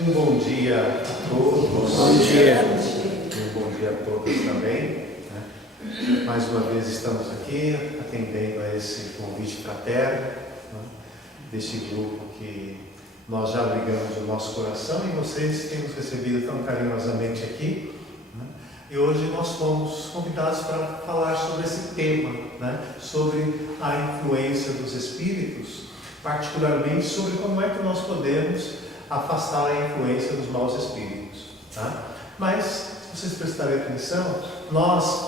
Um bom dia a todos. Bom dia. Um bom dia a todos também. Mais uma vez estamos aqui atendendo a esse convite fraterno, deste grupo que nós já abrigamos o nosso coração e vocês têm nos recebido tão carinhosamente aqui. E hoje nós fomos convidados para falar sobre esse tema, sobre a influência dos espíritos, particularmente sobre como é que nós podemos afastar a influência dos maus espíritos. Mas, se vocês prestarem atenção,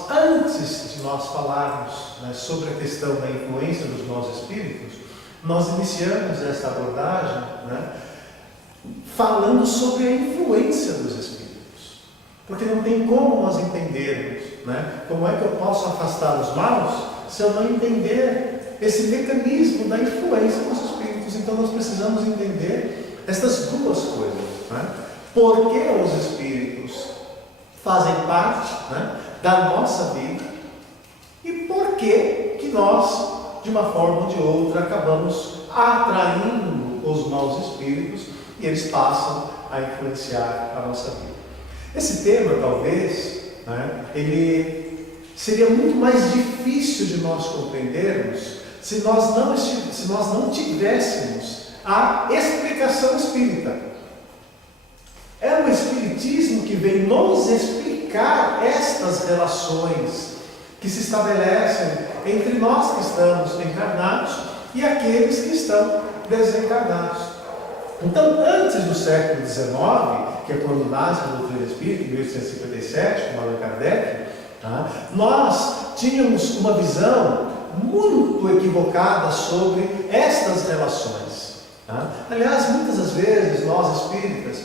antes de nós falarmos sobre a questão da influência dos maus espíritos, nós iniciamos essa abordagem falando sobre a influência dos espíritos. Porque não tem como nós entendermos como é que eu posso afastar os maus se eu não entender esse mecanismo da influência dos espíritos. Então nós precisamos entender estas duas coisas. Por que os espíritos fazem parte da nossa vida e por que nós, de uma forma ou de outra, acabamos atraindo os maus espíritos e eles passam a influenciar a nossa vida. Esse tema, talvez, ele seria muito mais difícil de nós compreendermos se nós não tivéssemos a explicação espírita. É o espiritismo que vem nos explicar estas relações que se estabelecem entre nós que estamos encarnados e aqueles que estão desencarnados. Então, antes do século XIX, que é quando nasce a doutrina espírita, em 1857, com Allan Kardec, nós tínhamos uma visão muito equivocada sobre estas relações. Aliás, muitas das vezes nós espíritas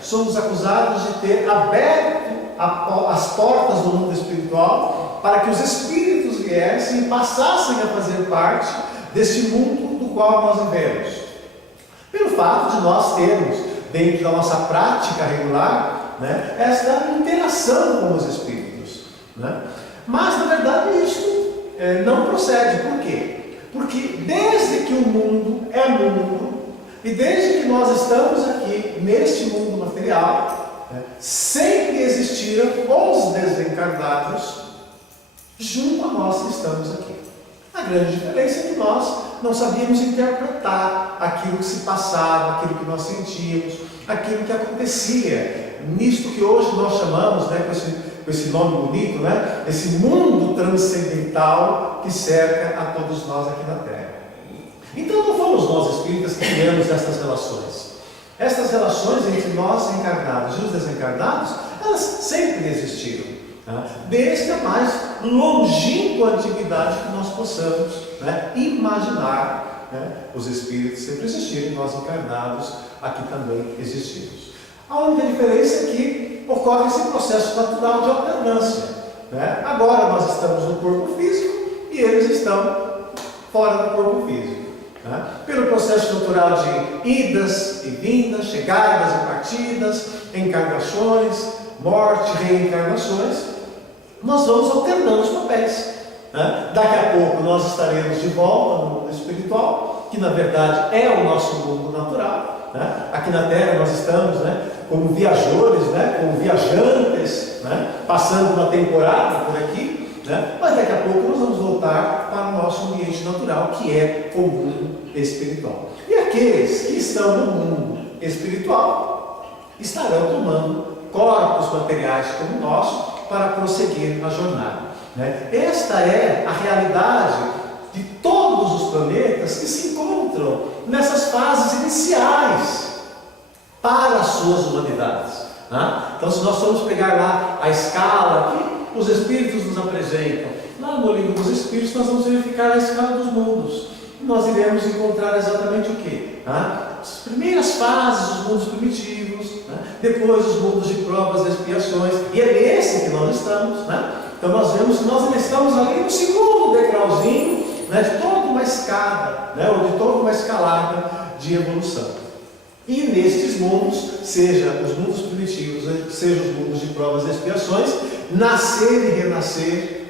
somos acusados de ter aberto as portas do mundo espiritual para que os espíritos viessem e passassem a fazer parte desse mundo do qual nós vivemos. Pelo fato de nós termos, dentro da nossa prática regular, esta interação com os espíritos. Mas, na verdade, isso não procede. Por quê? Porque desde que o mundo é mundo, e desde que nós estamos aqui neste mundo material, sempre existiram os desencarnados junto a nós que estamos aqui. A grande diferença é que nós não sabíamos interpretar aquilo que se passava, aquilo que nós sentíamos, aquilo que acontecia nisto que hoje nós chamamos, com esse nome bonito, esse mundo transcendental que cerca a todos nós aqui na Terra. Então não fomos nós espíritas que criamos estas relações. Estas relações entre nós encarnados e os desencarnados, elas sempre existiram, desde a mais longínqua antiguidade que nós possamos imaginar. Os espíritos sempre existiram e nós encarnados aqui também existimos. A única diferença é que ocorre esse processo natural de alternância. Agora nós estamos no corpo físico e eles estão fora do corpo físico. Pelo processo natural de idas e vindas, chegadas e partidas, encarnações, morte, reencarnações, nós vamos alternando os papéis. Daqui a pouco nós estaremos de volta no mundo espiritual, que na verdade é o nosso mundo natural. Aqui na Terra nós estamos como viajores, como viajantes, passando uma temporada por aqui, mas daqui a pouco nós vamos voltar para o nosso ambiente natural, que é o mundo espiritual. E aqueles que estão no mundo espiritual estarão tomando corpos materiais como o nosso para prosseguir a jornada. Esta é a realidade de todos os planetas que se encontram nessas fases iniciais para as suas humanidades. Então, se nós formos pegar lá a escala que os espíritos nos apresentam, lá no livro dos espíritos, nós vamos verificar a escala dos mundos. E nós iremos encontrar exatamente o quê? As primeiras fases, os mundos primitivos, depois os mundos de provas e expiações, e é nesse que nós estamos. Então nós vemos que nós estamos ali no segundo degrauzinho de toda uma escada, ou de toda uma escalada de evolução. E nestes mundos, seja os mundos primitivos, seja os mundos de provas e expiações, nascer e renascer,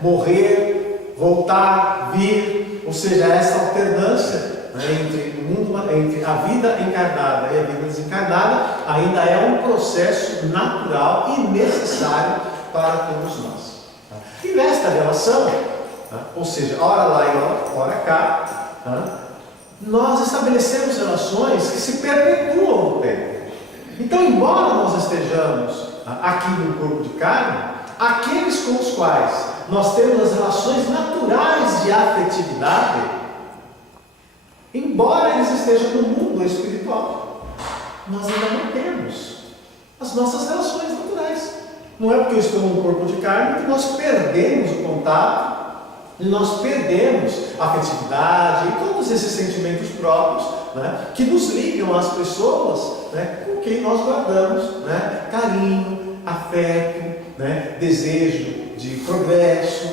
morrer, voltar, vir, ou seja, essa alternância né, entre a vida encarnada e a vida desencarnada, ainda é um processo natural e necessário para todos nós. Tá? E nesta relação, tá, ou seja, ora lá e ora cá, tá, nós estabelecemos relações que se perpetuam no tempo. Então, embora nós estejamos aqui no corpo de carne, aqueles com os quais nós temos as relações naturais de afetividade, embora eles estejam no mundo espiritual, nós ainda não temos as nossas relações naturais. Não é porque eu estou no corpo de carne que nós perdemos o contato, e nós perdemos a afetividade e todos esses sentimentos próprios, né, que nos ligam às pessoas, né, com quem nós guardamos, né, carinho, afeto, né, desejo de progresso.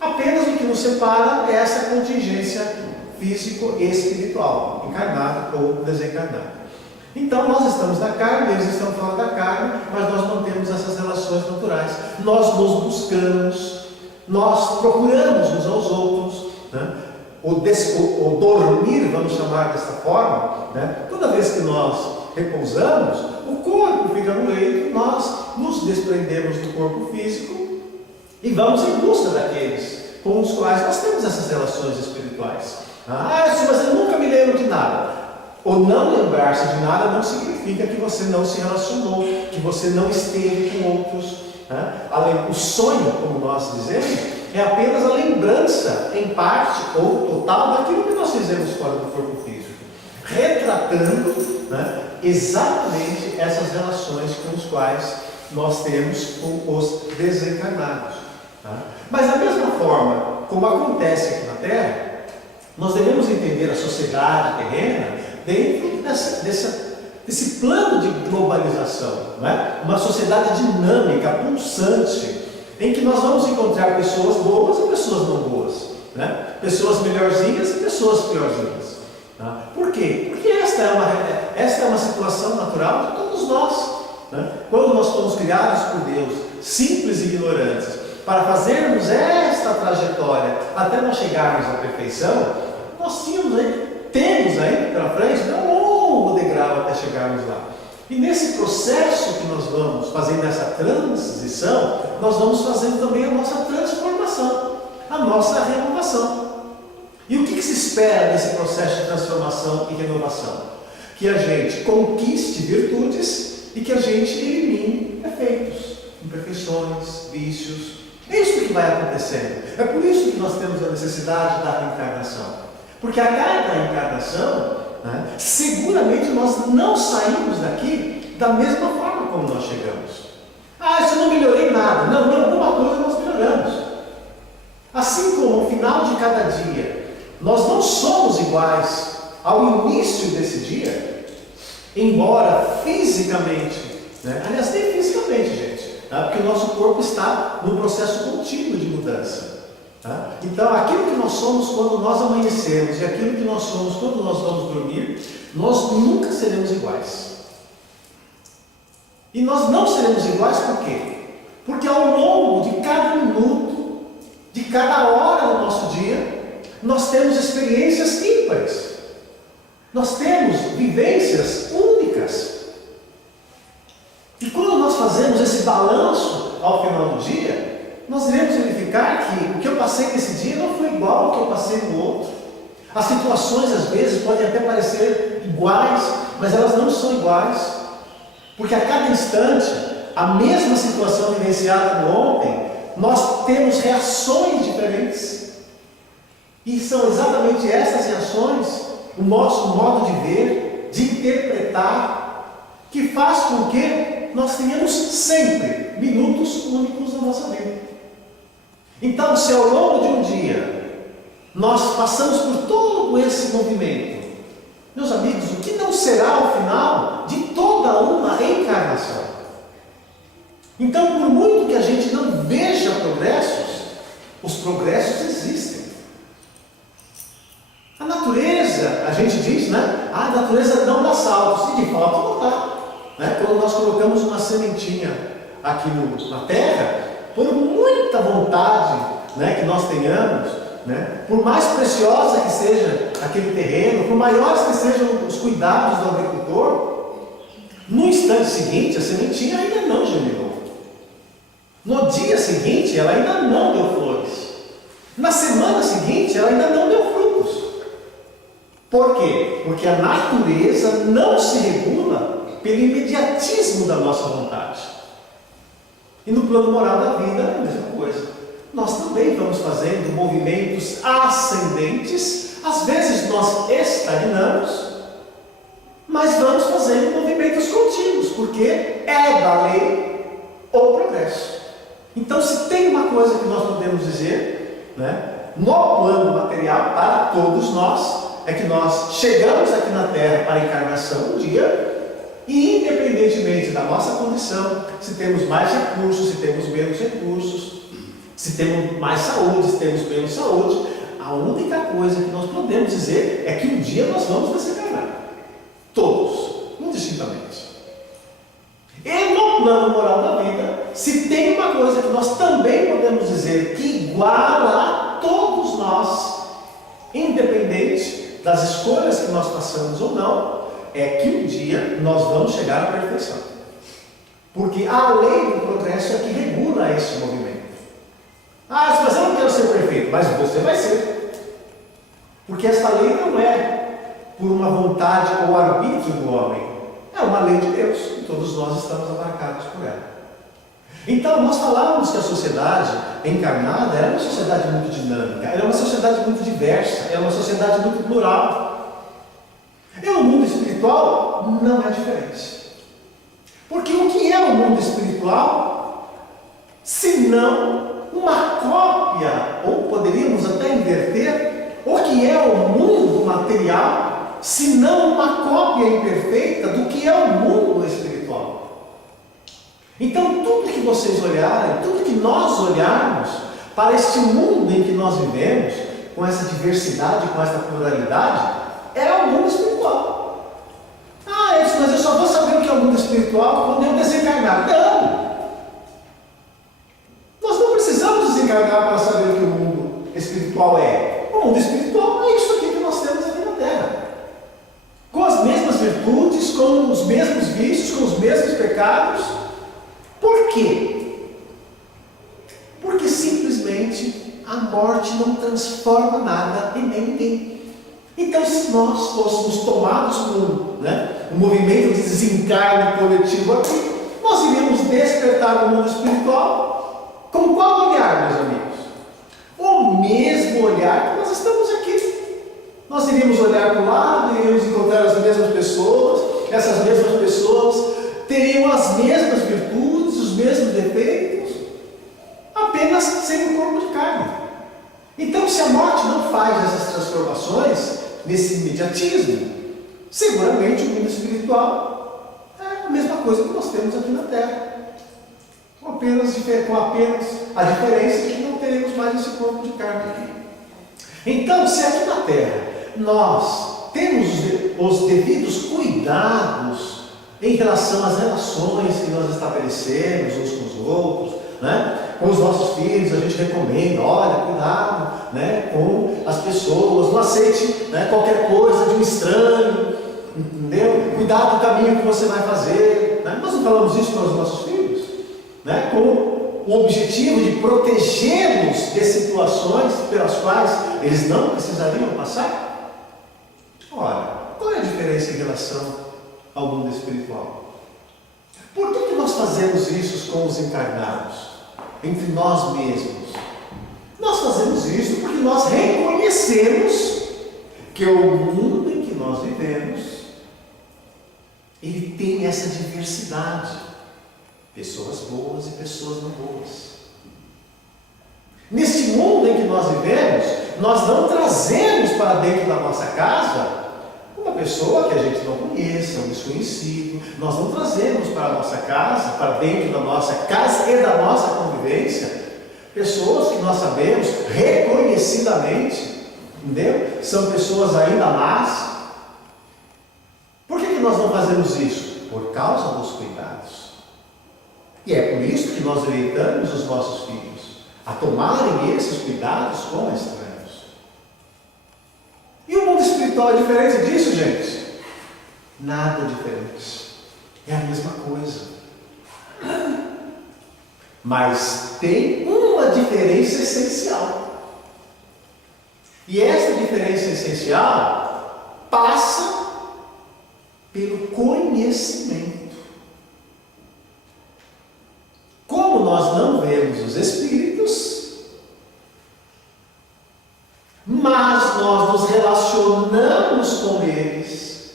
Apenas o que nos separa é essa contingência físico e espiritual, encarnada ou desencarnada. Então nós estamos na carne, eles estão fora da carne, mas nós não temos essas relações naturais. Nós nos buscamos, nós procuramos uns aos outros, né? O dormir, vamos chamar desta forma, né? Toda vez que nós repousamos, o corpo fica no leito, nós nos desprendemos do corpo físico e vamos em busca daqueles com os quais nós temos essas relações espirituais. Mas eu nunca me lembro de nada. O não lembrar-se de nada não significa que você não se relacionou, que você não esteve com outros. Além, o sonho, como nós dizemos, é apenas a lembrança, em parte ou total, daquilo que nós fizemos fora do corpo físico, retratando, né, exatamente essas relações com os quais nós temos com os desencarnados. Mas da mesma forma como acontece aqui na Terra, nós devemos entender a sociedade terrena dentro desse plano de globalização, não é? Uma sociedade dinâmica, pulsante, em que nós vamos encontrar pessoas boas e pessoas não boas, né? Pessoas melhorzinhas e pessoas piorzinhas. Tá? Por quê? Porque esta é uma situação natural de todos nós. Né? Quando nós fomos criados por Deus, simples e ignorantes, para fazermos esta trajetória até nós chegarmos à perfeição, nós temos aí pela frente um longo degrau até chegarmos lá. E nesse processo que nós vamos fazendo essa transição, nós vamos fazendo também a nossa transformação, a nossa renovação. E o que se espera nesse processo de transformação e renovação? Que a gente conquiste virtudes e que a gente elimine defeitos, imperfeições, vícios. É isso que vai acontecendo. É por isso que nós temos a necessidade da reencarnação. Porque a cada encarnação, né, seguramente nós não saímos daqui da mesma forma como nós chegamos. Isso eu não melhorei nada. Não, alguma coisa nós melhoramos. Assim como no final de cada dia, nós não somos iguais ao início desse dia, embora fisicamente, né, aliás, nem fisicamente, gente, tá, porque o nosso corpo está num processo contínuo de mudança. Tá? Então, aquilo que nós somos quando nós amanhecemos e aquilo que nós somos quando nós vamos dormir, nós nunca seremos iguais. E nós não seremos iguais por quê? Porque ao longo de cada minuto, de cada hora do nosso dia, nós temos experiências ímpares. Nós temos vivências únicas. E quando nós fazemos esse balanço ao final do dia, nós iremos verificar que o que eu passei nesse dia não foi igual ao que eu passei no outro. As situações às vezes podem até parecer iguais, mas elas não são iguais. Porque a cada instante, a mesma situação vivenciada no ontem, nós temos reações diferentes. E são exatamente essas reações, o nosso modo de ver, de interpretar, que faz com que nós tenhamos sempre minutos únicos na nossa vida. Então, se ao longo de um dia nós passamos por todo esse movimento, meus amigos, o que não será o final de toda uma reencarnação? Então, por muito que a gente não veja progressos, os progressos existem. A natureza, a gente diz, né? A natureza não dá saltos, e de fato não dá. Né? Quando nós colocamos uma sementinha aqui na terra, por muita vontade, né, que nós tenhamos, né? Por mais preciosa que seja aquele terreno, por maiores que sejam os cuidados do agricultor, no instante seguinte a sementinha ainda não germinou. No dia seguinte ela ainda não deu flores. Na semana seguinte ela ainda não deu frutos. Por quê? Porque a natureza não se regula pelo imediatismo da nossa vontade. E no plano moral da vida é a mesma coisa. Nós também vamos fazendo movimentos ascendentes, às vezes nós estagnamos, mas vamos fazendo movimentos contínuos, porque é da lei o progresso. Então, se tem uma coisa que nós podemos dizer, né, no plano material, para todos nós, é que nós chegamos aqui na Terra para a encarnação um dia, e independentemente da nossa condição, se temos mais recursos, se temos menos recursos, se temos mais saúde, se temos menos saúde, a única coisa que nós podemos dizer é que um dia nós vamos desencarnar. Todos, indistintamente. E no plano moral da vida, se tem uma coisa que nós também podemos dizer que iguala a todos nós, independente das escolhas que nós façamos ou não, é que um dia nós vamos chegar à perfeição. Porque a lei do progresso é que regula esse movimento. Ah, mas eu não quero ser perfeito, mas você vai ser. Porque esta lei não é por uma vontade ou arbítrio do homem. É uma lei de Deus, e todos nós estamos abarcados por ela. Então, nós falávamos que a sociedade encarnada era uma sociedade muito dinâmica, era uma sociedade muito diversa, era uma sociedade muito plural. E o mundo espiritual não é diferente. Porque o que é o mundo espiritual, se não uma cópia, ou poderíamos até inverter, o que é o mundo material, se não uma cópia imperfeita do que é o mundo espiritual. Então, tudo que vocês olharem, tudo que nós olharmos para este mundo em que nós vivemos, com essa diversidade, com essa pluralidade, é o mundo espiritual. Ah, mas eu só vou saber o que é o mundo espiritual quando eu desencarnar. Não! Nós não precisamos desencarnar para saber o que o mundo espiritual é. O mundo espiritual é isso aqui que nós temos aqui na Terra. Com as mesmas virtudes, com os mesmos vícios, com os mesmos pecados. Por quê? Porque simplesmente a morte não transforma nada em ninguém. Então, se nós fôssemos tomados por um movimento de desencarne coletivo aqui, nós iríamos despertar no mundo espiritual com qual olhar, meus amigos? O mesmo olhar que nós estamos aqui. Nós iríamos olhar para o lado, iríamos encontrar as mesmas pessoas, essas mesmas pessoas teriam as mesmas virtudes, os mesmos defeitos, apenas sem um corpo de carne. Então, se a morte não faz essas transformações, nesse imediatismo, seguramente o mundo espiritual é a mesma coisa que nós temos aqui na Terra. Com apenas a diferença de que não teremos mais esse corpo de carne aqui. Então, se aqui na Terra nós temos os devidos cuidados em relação às relações que nós estabelecemos uns com os outros, com os nossos filhos, a gente recomenda, olha, cuidado com as pessoas, não aceite qualquer coisa de um estranho, entendeu? Cuidado do caminho que você vai fazer. Nós não falamos isso para os nossos filhos, com o objetivo de protegê-los de situações pelas quais eles não precisariam passar? Olha, qual é a diferença em relação ao mundo espiritual? Por que nós fazemos isso com os encarnados, entre nós mesmos? Nós fazemos isso porque nós reconhecemos que o mundo em que nós vivemos, ele tem essa diversidade. Pessoas boas e pessoas não boas. Neste mundo em que nós vivemos, nós não trazemos para dentro da nossa casa uma pessoa que a gente não conheça, um desconhecido. Nós não trazemos para a nossa casa, para dentro da nossa casa e da nossa convivência, pessoas que nós sabemos reconhecidamente, entendeu? São pessoas ainda más. Por que nós não fazemos isso? Por causa dos cuidados. E é por isso que nós orientamos os nossos filhos a tomarem esses cuidados com estranhos. espiritual é diferente disso, gente? Nada diferente. É a mesma coisa. Mas tem uma diferença essencial. E essa diferença essencial passa pelo conhecimento. Como nós não vemos os espíritos, mas nós nos relacionamos com eles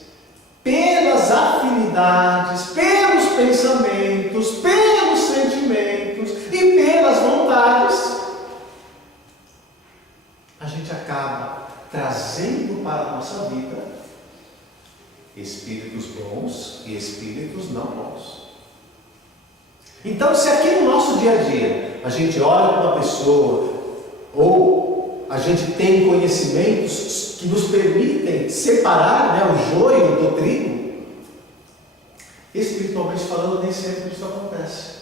pelas afinidades, pelos pensamentos, pelos sentimentos e pelas vontades, a gente acaba trazendo para a nossa vida espíritos bons e espíritos não bons. Então, se aqui no nosso dia a dia a gente olha para uma pessoa, ou a gente tem conhecimentos que nos permitem separar, o joio do trigo, espiritualmente falando, nem sempre isso acontece.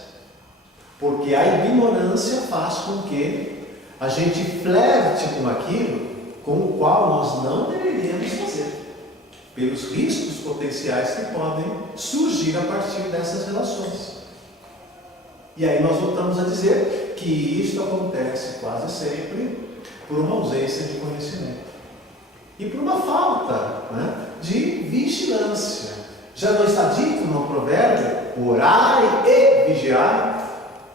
Porque a ignorância faz com que a gente flerte com aquilo com o qual nós não deveríamos fazer, pelos riscos potenciais que podem surgir a partir dessas relações. E aí nós voltamos a dizer que isto acontece quase sempre por uma ausência de conhecimento e por uma falta de vigilância. Já não está dito no provérbio, orai e vigiai,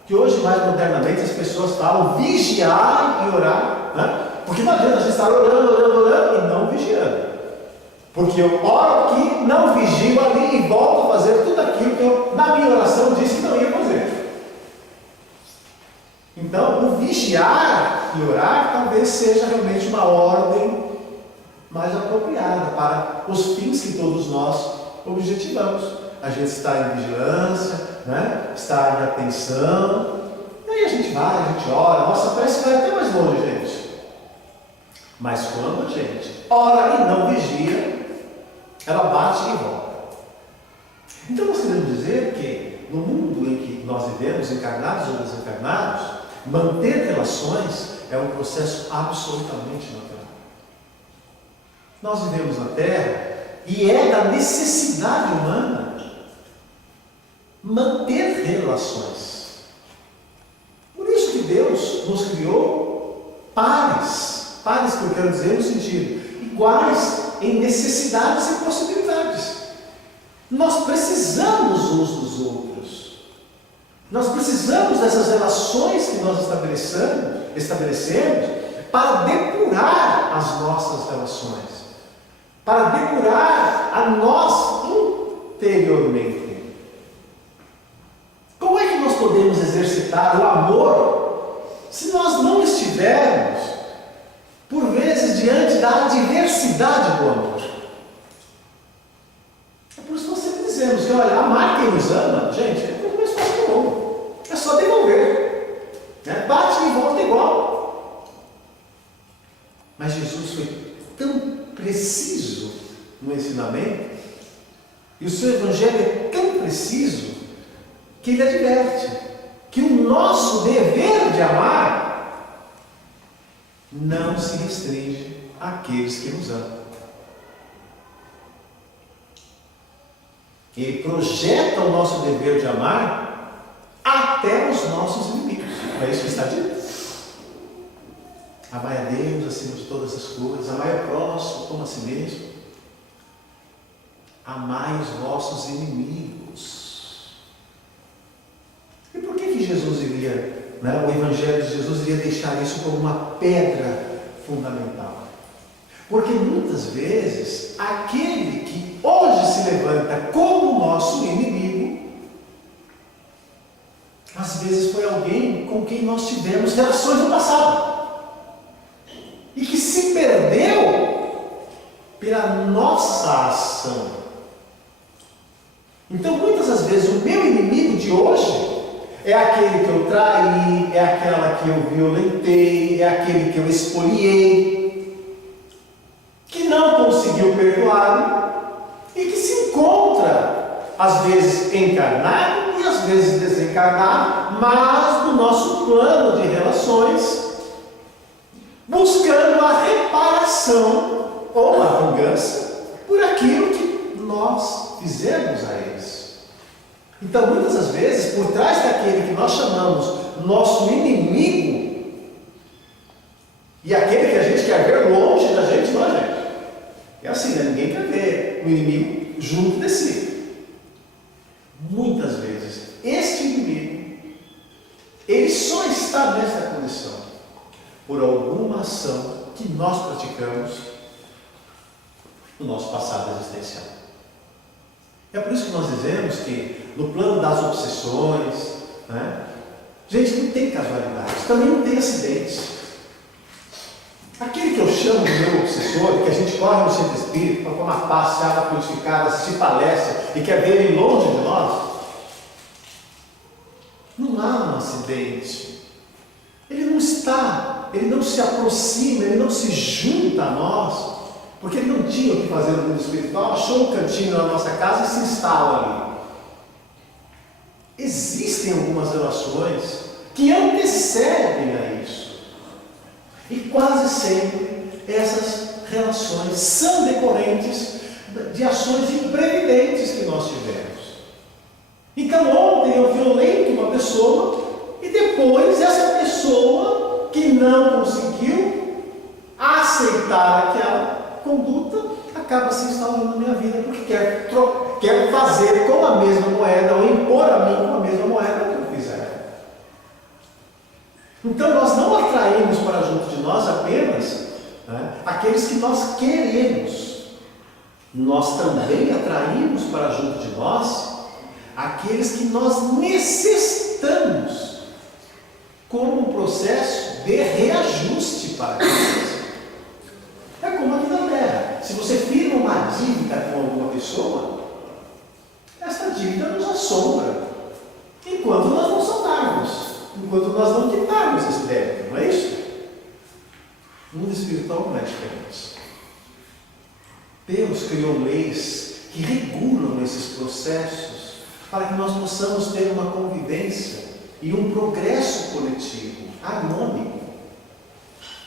que hoje mais modernamente as pessoas falam vigiar e orar, porque não adianta a gente estar orando e não vigiando. Porque eu oro aqui, não vigio ali e volto a fazer tudo aquilo que eu, na minha oração, disse que não ia fazer. Então, o vigiar e orar talvez seja realmente uma ordem mais apropriada para os fins que todos nós objetivamos. A gente está em vigilância, está em atenção, e aí a gente vai, a gente ora, nossa prece vai até mais longe, gente. Mas quando a gente ora e não vigia, ela bate e volta. Então nós queremos dizer que no mundo em que nós vivemos, encarnados ou desencarnados, manter relações é um processo absolutamente natural. Nós vivemos na Terra e é da necessidade humana manter relações. Por isso que Deus nos criou pares que eu quero dizer no sentido iguais em necessidades e possibilidades. Nós precisamos uns dos outros. Nós precisamos dessas relações que nós estabelecemos para depurar as nossas relações, para depurar a nós interiormente. Como é que nós podemos exercitar o amor se nós não estivermos, por vezes, diante da adversidade do amor? É por isso que nós sempre dizemos que, olha, amar quem nos ama, gente, é muito mais fácil do mundo. É só devolver. Bate e volta igual. Mas Jesus foi tão preciso no ensinamento, e o seu evangelho é tão preciso, que ele adverte que o nosso dever de amar não se restringe àqueles que nos amam. Ele projeta o nosso dever de amar até os nossos inimigos. É isso que está dito. Amai a Deus acima de todas as coisas, amai ao próximo como a si mesmo. Amai os vossos inimigos. E por que Jesus iria, o Evangelho de Jesus iria deixar isso como uma pedra fundamental? Porque muitas vezes, aquele que hoje se levanta como nosso inimigo, às vezes foi alguém com quem nós tivemos relações no passado, e que se perdeu pela nossa ação. Então, muitas das vezes, o meu inimigo de hoje é aquele que eu traí, é aquela que eu violentei, é aquele que eu expoliei, que não conseguiu perdoar e que se encontra, às vezes, encarnado e às vezes desencarnado, mas no nosso plano de relações, buscando a reparação ou uma vingança por aquilo que nós fizemos a eles. Então, muitas das vezes, por trás daquele que nós chamamos nosso inimigo, e aquele que a gente quer ver longe da gente, não é, gente? É assim, né? Ninguém quer ver o inimigo junto de si. Muitas vezes, este inimigo, ele só está nesta condição por alguma ação que nós praticamos no nosso passado existencial. É por isso que nós dizemos que no plano das obsessões, né, gente, não tem casualidades, também não tem acidentes. Aquele que eu chamo de meu obsessor, que a gente corre no centro espírita para tomar paz, se água purificada, assistir palestra e quer ver ele longe de nós, não há um acidente. Ele não está, ele não se aproxima, ele não se junta a nós, porque ele não tinha o que fazer no mundo espiritual, achou um cantinho na nossa casa e se instala ali. Existem algumas relações que antecedem a isso. E quase sempre essas relações são decorrentes de ações imprevidentes que nós tivemos. Então ontem eu violento uma pessoa e depois essa pessoa que não conseguiu aceitar aquela conduta acaba se instalando na minha vida porque quer fazer com a mesma moeda ou impor a mim com a mesma moeda o que eu fizer. Então nós não atraímos para junto de nós apenas, né, aqueles que nós queremos. Nós também atraímos para junto de nós aqueles que nós necessitamos como um processo de reajuste para eles. É como aqui na Terra. Se você firma uma dívida com alguma pessoa, essa dívida nos assombra enquanto nós não soltarmos, enquanto nós não quitarmos esse débito, não é isso? O mundo espiritual não é diferente. Deus criou leis que regulam esses processos para que nós possamos ter uma convivência e um progresso coletivo, harmônico.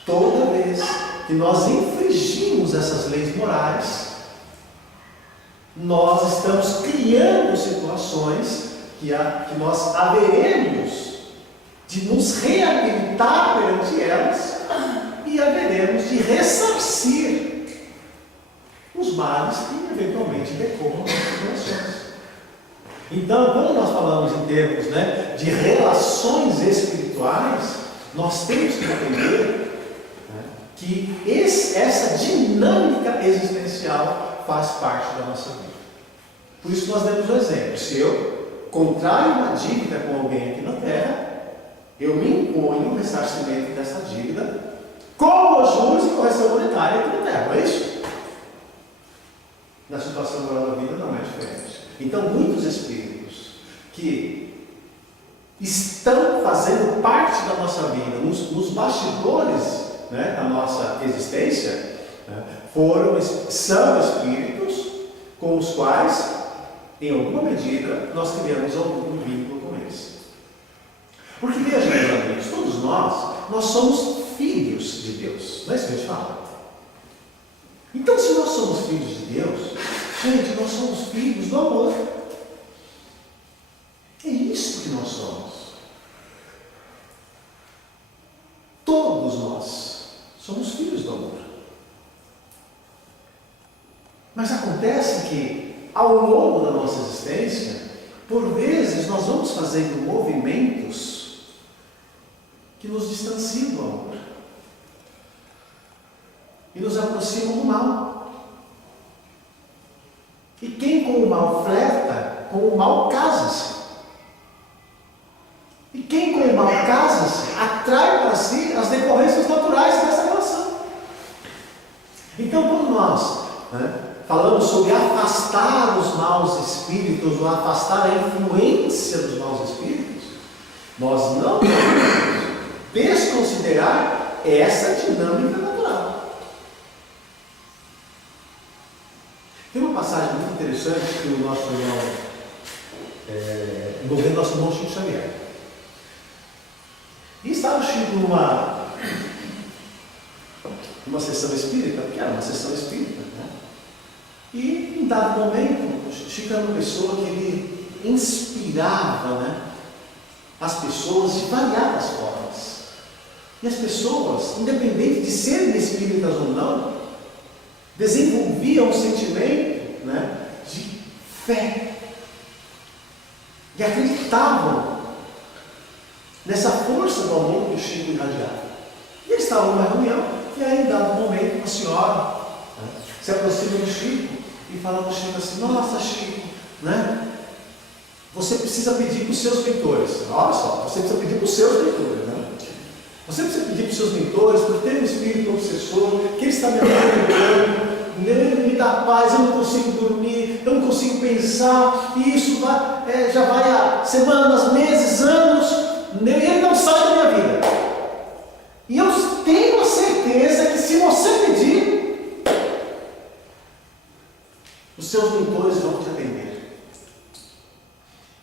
Toda vez que nós infringimos essas leis morais, nós estamos criando situações que nós haveremos de nos reabilitar perante elas e haveremos de ressarcir os males que eventualmente decorram das relações. Então, quando nós falamos em termos, né, de relações espirituais, nós temos que entender, né, que essa dinâmica existencial faz parte da nossa vida. Por isso nós demos o exemplo. Se eu contraio uma dívida com alguém aqui na Terra, eu me imponho o ressarcimento dessa dívida com os juros e correção monetária aqui na Terra, não é isso? Na situação moral da vida não é diferente. Então, muitos espíritos que estão fazendo parte da nossa vida, nos bastidores, né, da nossa existência, né, são espíritos com os quais, em alguma medida, nós criamos algum vínculo com eles. Porque veja, meus amigos, todos nós somos filhos de Deus, não é isso que a gente fala? Então, se nós somos filhos de Deus, gente, nós somos filhos do amor. É isso que nós somos. Todos nós somos filhos do amor. Mas acontece que, ao longo da nossa existência, por vezes nós vamos fazendo movimentos que nos distanciam do amor e nos aproximam do mal. E quem com o mal flerta, com o mal casa-se. E quem com o mal casa-se, atrai para si as decorrências naturais dessa relação. Então, quando nós, né, falamos sobre afastar os maus espíritos, ou afastar a influência dos maus espíritos, nós não podemos desconsiderar essa dinâmica natural. Tem uma passagem muito interessante que o nosso irmão, envolvendo nosso irmão Chico Xavier. E estava o Chico uma sessão espírita, porque era uma sessão espírita, né? E em dado momento, Chico era uma pessoa que ele inspirava, né, as pessoas de variadas formas. E as pessoas, independente de serem espíritas ou não, desenvolviam um sentimento, né, de fé. E acreditavam nessa força do amor que o Chico irradiava. E eles estavam numa reunião, e aí, em dado momento, uma senhora, né, se aproxima do Chico e fala para o Chico assim: nossa, Chico, né, você precisa pedir para os seus mentores. Olha só, você precisa pedir para os seus mentores, né? Você precisa pedir para os seus mentores, por ter um espírito obsessor, que ele está me atormentando, ele me dá paz, eu não consigo dormir, eu não consigo pensar, e isso já vai há semanas, meses, anos, e ele não sai da minha vida. E eu tenho a certeza que se você pedir, os seus mentores vão te atender.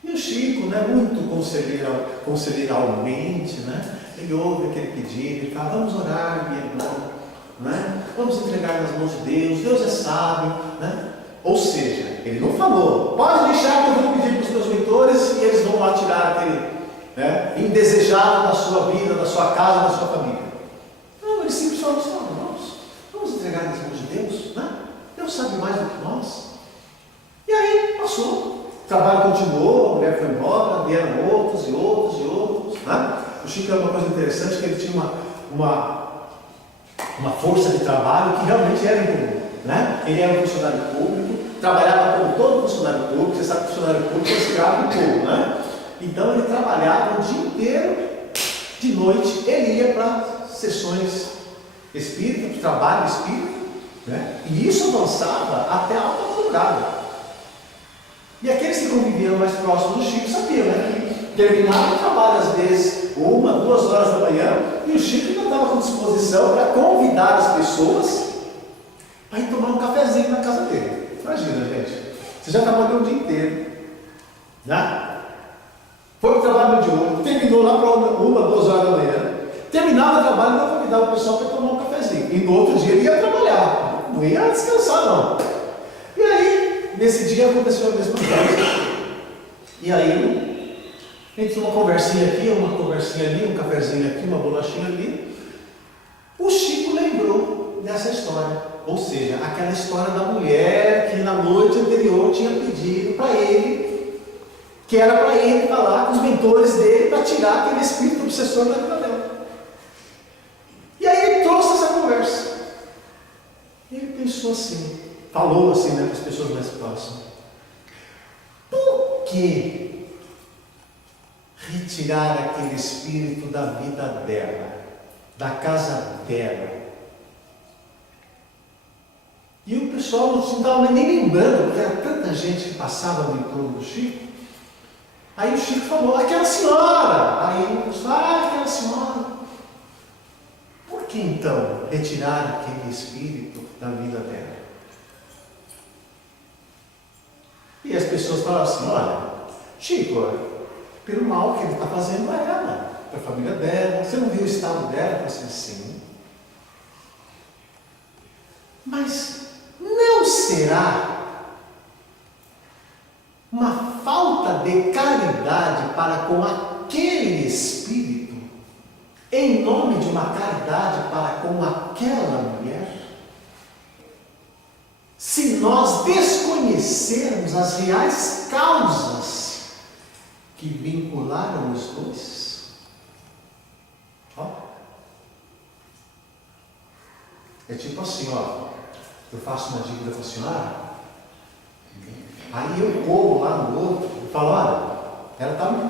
E o Chico, né, muito conselheiralmente, né, ele ouve aquele pedido, ele fala: vamos orar, minha irmã, né? Vamos entregar nas mãos de Deus, Deus é sábio, né? Ou seja, ele não falou: pode deixar que eu vou pedir para os meus mentores e eles vão lá tirar aquele, né, indesejado da sua vida, da sua casa, da sua família. Não, ele simplesmente falou: vamos entregar nas mãos de Deus, né? Deus sabe mais do que nós. E aí passou. O trabalho continuou, a mulher foi embora, vieram outros e outros e outros, né? O Chico era uma coisa interessante, que ele tinha uma força de trabalho que realmente era incomum, né? Ele era um funcionário público, trabalhava como todo funcionário público. Você sabe que funcionário público é escravo do povo, né? Então ele trabalhava o dia inteiro, de noite ele ia para sessões espíritas, trabalho espírita, né? E isso avançava até a alta madrugada. E aqueles que conviviam mais próximos do Chico sabiam, né, que terminava o trabalho às vezes 1, 2 horas da manhã, e o Chico ainda estava com disposição para convidar as pessoas para ir tomar um cafezinho na casa dele. Imagina, gente, você já trabalhou o dia inteiro, né? Foi para o trabalho de hoje, terminou lá para 1, 2 horas da manhã, terminava o trabalho e não convidava o pessoal para tomar um cafezinho, e no outro dia ele ia trabalhar, não ia descansar não. E aí, nesse dia aconteceu a mesma coisa. E aí, entre uma conversinha aqui, uma conversinha ali, um cafezinho aqui, uma bolachinha ali, o Chico lembrou dessa história. Ou seja, aquela história da mulher que na noite anterior tinha pedido para ele, que era para ele falar com os mentores dele para tirar aquele espírito obsessor da vida dela. E aí ele trouxe essa conversa. E ele pensou assim, falou assim, né, para as pessoas mais próximas: por que retirar aquele espírito da vida dela, da casa dela? E o pessoal não estava nem lembrando, porque era tanta gente que passava no entorno do Chico. Aí o Chico falou: aquela senhora. Aí o pessoal: aquela senhora. Por que então retirar aquele espírito da vida dela? E as pessoas falaram assim: olha, Chico, pelo mal que ele está fazendo a ela, para a família dela, você não viu o estado dela? Eu falei assim: sim. Mas não será uma falta de caridade para com aquele espírito, em nome de uma caridade para com aquela mulher, se nós desconhecermos as reais causas que vincularam os dois? Ó, é tipo assim, ó, eu faço uma dívida com a senhora, aí eu corro lá no outro e falo: olha, ela está me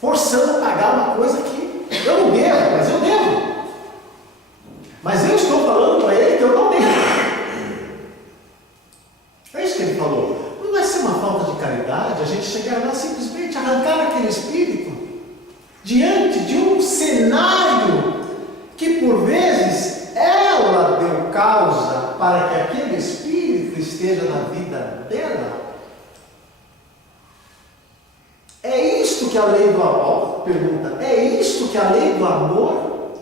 forçando a pagar uma coisa que eu não devo, mas eu devo. Mas eu estou falando para ele que eu não devo. É isso que ele falou. Não vai ser uma falta de caridade a gente chegar lá simplesmente arrancar aquele espírito diante de um cenário que por vezes ela deu causa para que aquele espírito esteja na vida dela? É isto que a lei do amor pergunta: é isto que a lei do amor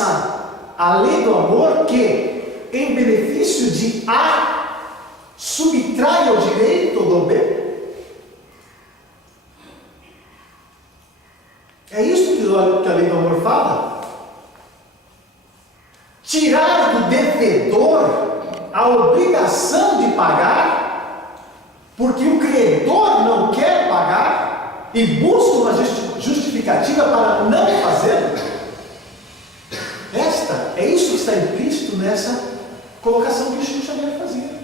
a lei do amor que, em benefício de A, subtrai o direito do B? É isso que a lei do amor fala? Tirar do devedor a obrigação de pagar, porque o credor não quer pagar e busca uma justificativa para não fazê-lo. É isso que está implícito nessa colocação que o Chico Xavier fazia.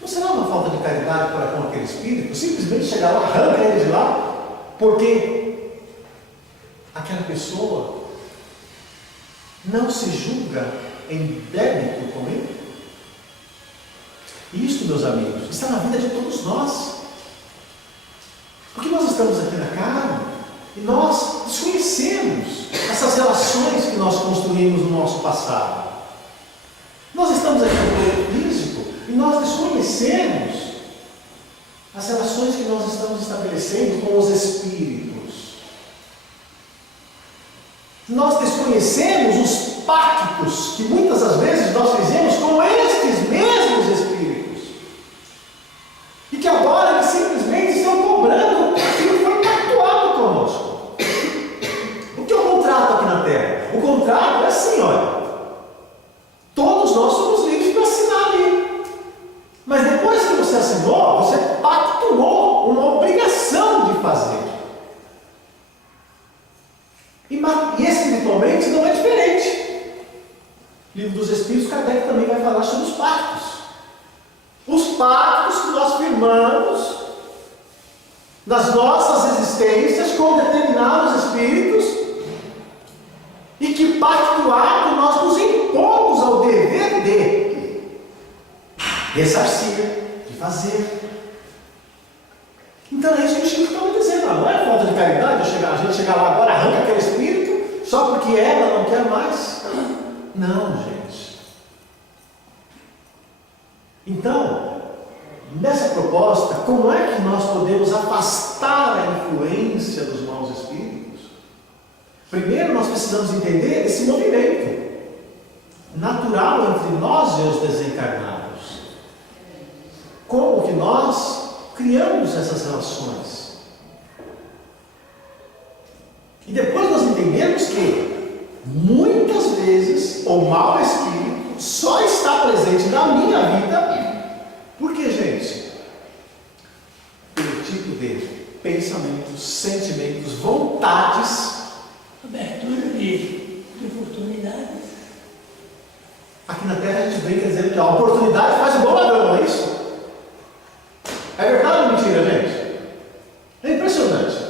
Não será uma falta de caridade para com aquele espírito? Simplesmente chegar lá, arranca ele de lá, porque aquela pessoa não se julga em débito com ele? Isto, meus amigos, está na vida de todos nós. Porque nós estamos aqui na carne e nós desconhecemos essas relações que nós construímos no nosso passado. Nós estamos aqui no corpo físico e nós desconhecemos as relações que nós estamos estabelecendo com os espíritos. Nós desconhecemos os pactos que muitas das vezes nós fizemos com estes mesmos espíritos. E que agora eles simplesmente estão cobrando aquilo que foi pactuado conosco. O que é o contrato aqui na Terra? O contrato é assim, olha. Todos nós somos livres para assinar ali. Mas depois que você assinou, você pactuou uma obrigação de fazer. E espiritualmente não é diferente. Livro dos Espíritos, Kardec também vai falar sobre os pactos. Os pactos que nós firmamos nas nossas existências com determinados espíritos e que pactuado nós nos impomos ao dever de ressarcir, de fazer. Então é isso que o Chico estava dizendo. Não é falta de caridade a gente chegar lá agora, arranca aquele espírito só porque ela não quer mais. Não, gente. Então, nessa proposta, como é que nós podemos afastar a influência dos maus espíritos? Primeiro, nós precisamos entender esse movimento natural entre nós e os desencarnados. Como que nós criamos essas relações? E depois nós entendemos que, muitas vezes, o mau espírito só está presente na minha vida, porque, gente, pelo tipo de pensamentos, sentimentos, vontades, abertura de oportunidades. Aqui na Terra a gente brinca dizendo que a oportunidade faz o bom ladrão, não é isso? É verdade ou mentira, gente? É impressionante.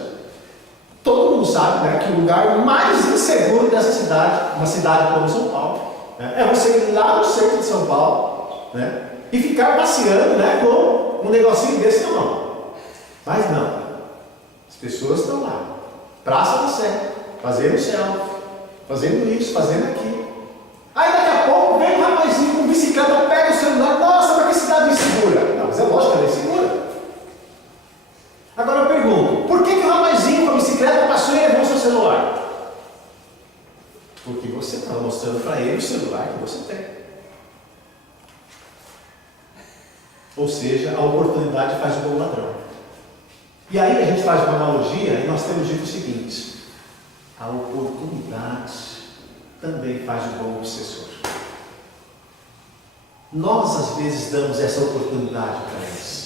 Todo mundo sabe, né, que o lugar mais inseguro dessa cidade, uma cidade como São Paulo, é você ir lá no centro de São Paulo, né, e ficar passeando, né, com um negocinho desse na mão. Mas não. As pessoas estão lá. Praça da Sé, fazendo selfie, fazendo isso, fazendo aquilo. Aí daqui a pouco vem um rapazinho com bicicleta, pega o celular, nossa, mas que cidade insegura. Não, mas é lógico que ela é insegura. Agora eu pergunto, por que o rapazinho com a bicicleta passou e levou o seu celular? Porque você está mostrando para ele o celular que você tem. Ou seja, a oportunidade faz o bom ladrão. E aí a gente faz uma analogia e nós temos dito o seguinte: a oportunidade também faz o bom obsessor. Nós às vezes damos essa oportunidade para eles.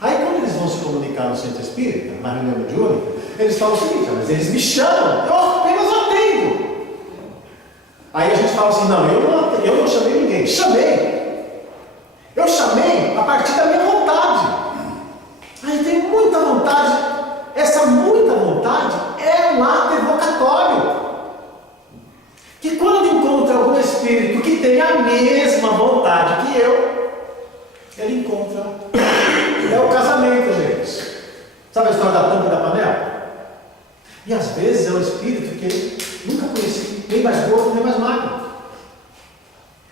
Aí quando eles vão se comunicar no centro espírita, na reunião mediúnica, eles falam o seguinte: mas eles me chamam, eu apenas atendo. Aí a gente fala assim: não, eu não chamei ninguém. Chamei. Eu chamei a partir da minha vontade. Aí tem muita vontade. Essa muita vontade é um ato evocatório. Que quando encontra algum espírito que tem a mesma vontade que eu, ele encontra. É o casamento, gente. Sabe a história da tampa e da panela? E às vezes é um espírito que ele nunca conheci, nem mais gordo, nem mais magro.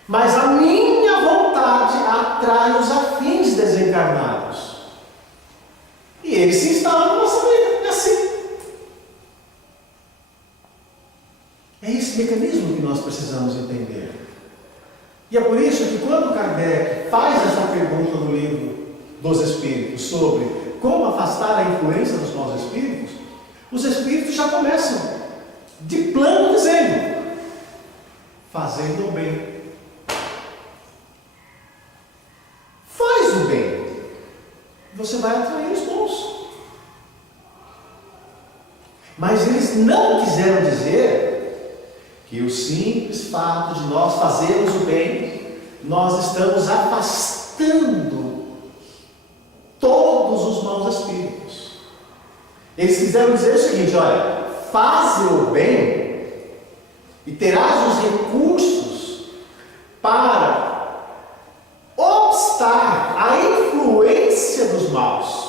Mas a minha vontade atrai os afins desencarnados. E eles se instalam na nossa vida. É assim. É esse mecanismo que nós precisamos entender. E é por isso que quando Kardec faz essa pergunta no livro dos Espíritos sobre como afastar a influência dos maus espíritos, os espíritos já começam de plano dizendo: fazendo o bem. Faz o bem, você vai atrair os bons. Mas eles não quiseram dizer que o simples fato de nós fazermos o bem, nós estamos afastando todos os maus espíritos. Eles quiseram dizer o seguinte: olha, faze o bem e terás os recursos para obstar a influência dos maus.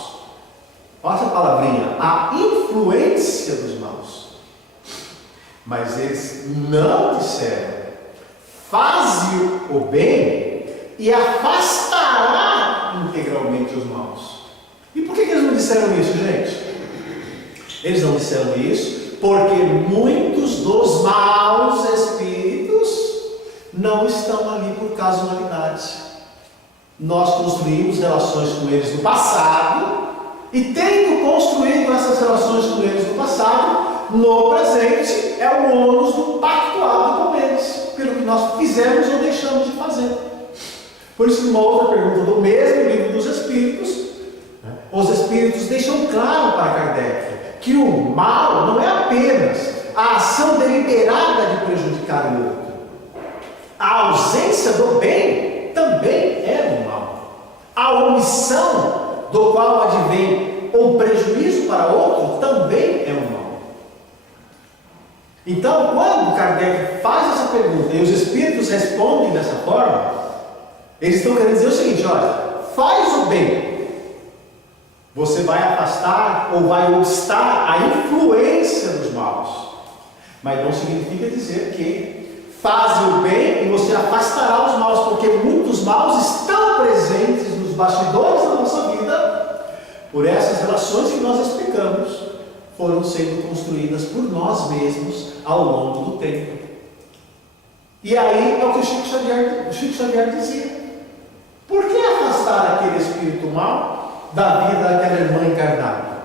Olha essa palavrinha, a influência dos maus. Mas eles não disseram: faze o bem e afastará integralmente os maus. E por que eles não disseram isso, gente? Eles não disseram isso porque muitos dos maus espíritos não estão ali por casualidade. Nós construímos relações com eles no passado, e tendo construído essas relações com eles no passado, no presente é o ônus do pactuado com eles, pelo que nós fizemos ou deixamos de fazer. Por isso, uma outra pergunta do mesmo livro dos Espíritos, os Espíritos deixam claro para Kardec que o mal não é apenas a ação deliberada de prejudicar o outro. A ausência do bem também é um mal. A omissão do qual advém um prejuízo para outro também é um mal. Então, quando Kardec faz essa pergunta e os espíritos respondem dessa forma, eles estão querendo dizer o seguinte: olha, faz o bem, você vai afastar ou vai obstar a influência dos maus. Mas não significa dizer que faz o bem e você afastará os maus, porque muitos maus estão presentes nos bastidores da nossa vida, por essas relações que nós explicamos, foram sendo construídas por nós mesmos ao longo do tempo. E aí é o que o Chico Xavier dizia: por que afastar aquele espírito mau da vida daquela irmã encarnada?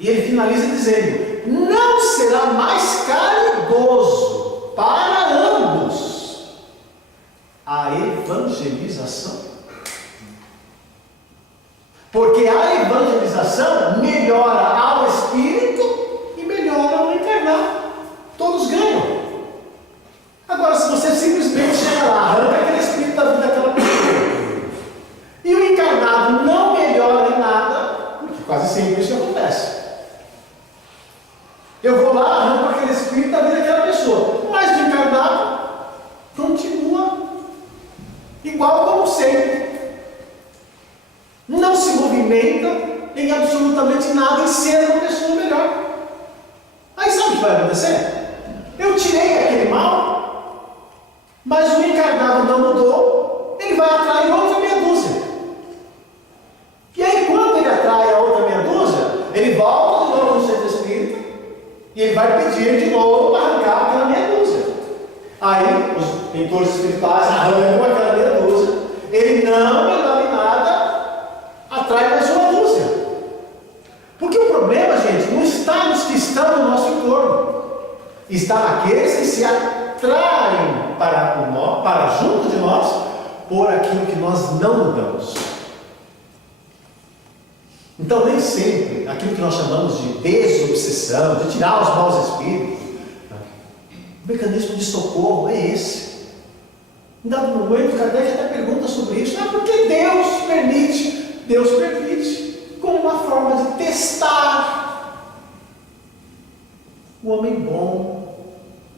E ele finaliza dizendo: não será mais caridoso para ambos a evangelização? Porque a evangelização melhora ao espírito e melhora ao encarnado. Todos ganham. Agora, se você simplesmente chega lá, arranca aquele espírito da vida daquela pessoa, e o encarnado não melhora em nada, porque quase sempre isso acontece. Eu vou lá, arranco aquele espírito da vida daquela pessoa, mas o encarnado continua igual como sempre. Não se movimenta em absolutamente nada em ser uma pessoa melhor. Aí sabe o que vai acontecer? Eu tirei aquele mal, mas o encarnado não mudou, ele vai atrair outra meia dúzia. E aí, quando ele atrai a outra meia dúzia, ele volta de novo no centro espírita e ele vai pedir de novo para arrancar aquela meia dúzia. Aí, os mentores espirituais arrancam aquela meia dúzia, ele não melhora em nada, atrai mais uma dúzia. Porque o problema, gente, não está nos que estão no nosso entorno, está naqueles que se atraem para junto de nós por aquilo que nós não mudamos. Então, nem sempre aquilo que nós chamamos de desobsessão, de tirar os maus espíritos, o mecanismo de socorro é esse. Em dado momento, Kardec até pergunta sobre isso: por que Deus permite? Deus permite como uma forma de testar o homem bom,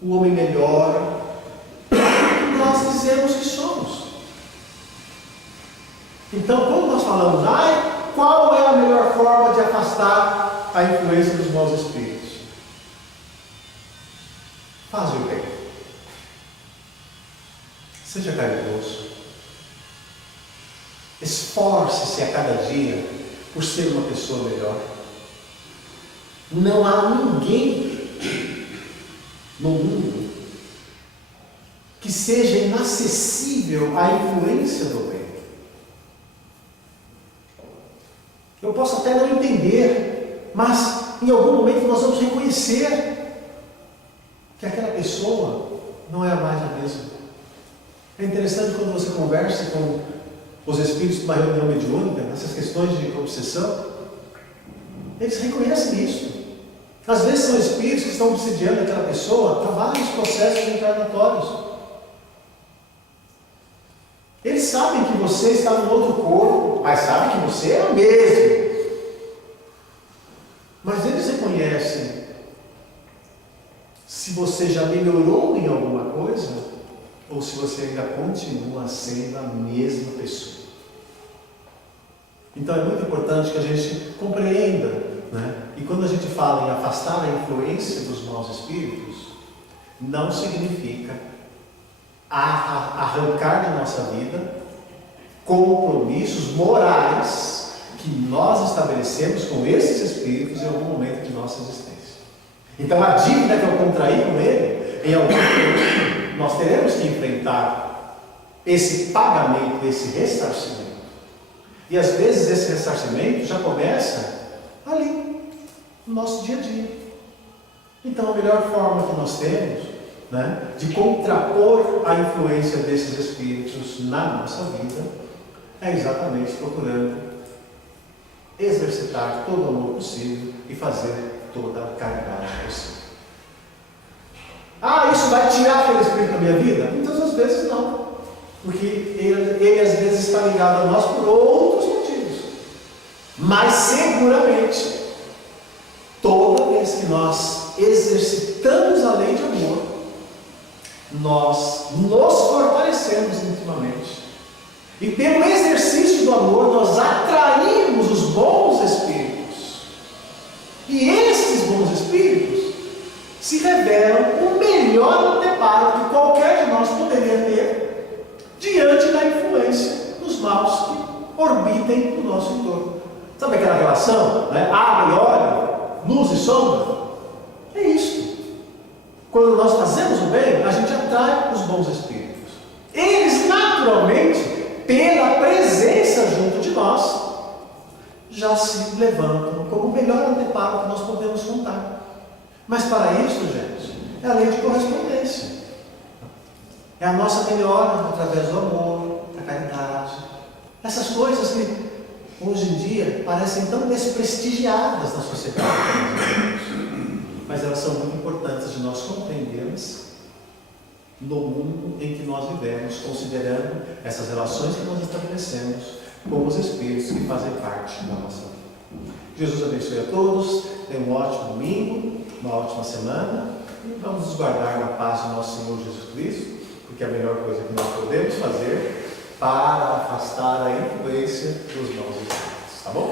o homem melhor, que nós dizemos que somos. Então, quando nós falamos, qual é a melhor forma de afastar a influência dos maus espíritos? Faz o bem. Seja caridoso. Esforce-se a cada dia por ser uma pessoa melhor. Não há ninguém no mundo que seja inacessível à influência do bem. Eu posso até não entender, mas em algum momento nós vamos reconhecer que aquela pessoa não é mais a mesma. É interessante quando você conversa com os espíritos de uma reunião mediúnica, nessas questões de obsessão, eles reconhecem isso. Às vezes são espíritos que estão obsidiando aquela pessoa há vários processos encarnatórios. Eles sabem que você está num outro corpo, mas sabem que você é o mesmo. Mas eles reconhecem se você já melhorou em alguma coisa ou se você ainda continua sendo a mesma pessoa. Então é muito importante que a gente compreenda, né? E quando a gente fala em afastar a influência dos maus espíritos, não significa arrancar de nossa vida compromissos morais que nós estabelecemos com esses espíritos em algum momento de nossa existência. Então a dívida que eu contraí com ele, em algum momento, nós teremos que enfrentar esse pagamento, esse ressarcimento. E às vezes esse ressarcimento já começa ali, no nosso dia a dia. Então a melhor forma que nós temos, né, de contrapor a influência desses espíritos na nossa vida é exatamente procurando exercitar todo o amor possível e fazer toda a caridade possível. Ah, isso vai tirar aquele espírito da minha vida? Muitas das vezes não, porque ele às vezes está ligado a nós por outros motivos, mas seguramente toda vez que nós exercitamos a lei de amor, nós nos fortalecemos intimamente. E pelo exercício do amor, nós atraímos os bons espíritos. E esses bons espíritos se revelam o melhor anteparo que qualquer de nós poderia ter diante da influência dos maus que orbitem no nosso entorno. Sabe aquela relação, né? Água e óleo, luz e sombra? É isso. Quando nós fazemos o bem, a gente atrai os bons espíritos. Eles naturalmente, pela presença junto de nós, já se levantam como o melhor anteparo que nós podemos contar. Mas para isso, gente, é a lei de correspondência. É a nossa melhora através do amor, da caridade. Essas coisas que hoje em dia parecem tão desprestigiadas na sociedade, mas elas são muito importantes de nós compreendermos no mundo em que nós vivemos, considerando essas relações que nós estabelecemos com os espíritos que fazem parte da nossa vida. Jesus abençoe a todos, tenham um ótimo domingo, uma ótima semana, e vamos nos guardar na paz do nosso Senhor Jesus Cristo, porque é a melhor coisa que nós podemos fazer para afastar a influência dos maus espíritos, tá bom?